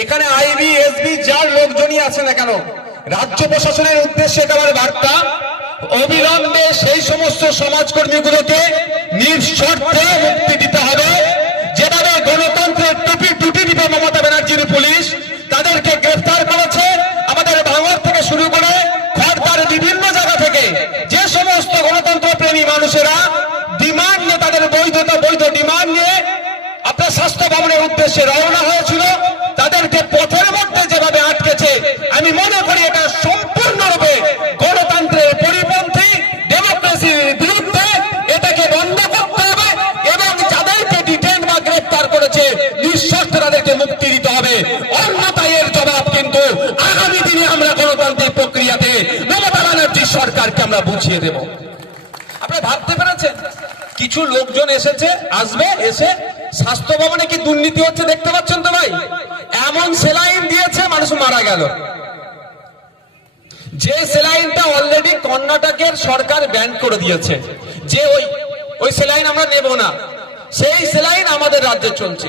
এখানে IB SB যার লোকজনই আছে না কেন, রাজ্য প্রশাসনের উদ্দেশ্যে এটা আমার বার্তা, অবিলম্বে সেই সমস্ত সমাজকর্মীগুলোকে নিঃশর্তে মুক্তি দিতে হবে। যেভাবে গণতন্ত্রের টুটি দিবে মমতা ব্যানার্জির পুলিশ, তাদেরকে গ্রেফতার করেছে আমাদের ভাঙড় থেকে শুরু করে খড়দার বিভিন্ন জায়গা থেকে যে সমস্ত গণতন্ত্র প্রেমী মানুষেরা ডিমান্ড নিয়ে, তাদের বৈধ ডিমান্ড নিয়ে আপনার স্বাস্থ্য ভবনের উদ্দেশ্যে রওনা হয়েছিল, তাদেরকে পথের মধ্যে যেভাবে আটকেছে, আমি মনে করি এটা সম্পূর্ণরূপে গণতন্ত্রের পরিপন্থী, ডেমোক্রেসির বিরুদ্ধে। এটাকে বন্ধ করতে হবে এবং যাদেরকে ডিটেইন বা গ্রেফতার করেছে নিঃশর্তে তাদেরকে মুক্তি দিতে হবে। অন্যথায় এর জবাব কিন্তু আগামী দিনে আমরা গণতান্ত্রিক প্রক্রিয়াতে মমতা ব্যানার্জি সরকারকে আমরা বুঝিয়ে দেব। আপনারা ভাবতে পেরেছেন কিছু লোকজন আসবে এসে স্বাস্থ্য ভবনে কি দুর্নীতি হচ্ছে দেখতে পাচ্ছেন তো ভাই? এমন সেলাইন দিয়েছে মানুষ মারা গেল, যে সেলাইনটা অলরেডি কর্ণাটকের সরকার ব্যান করে দিয়েছে, যে ওই সেলাইন আমরা নেব না, সেই সেলাইন আমাদের রাজ্যে চলছে।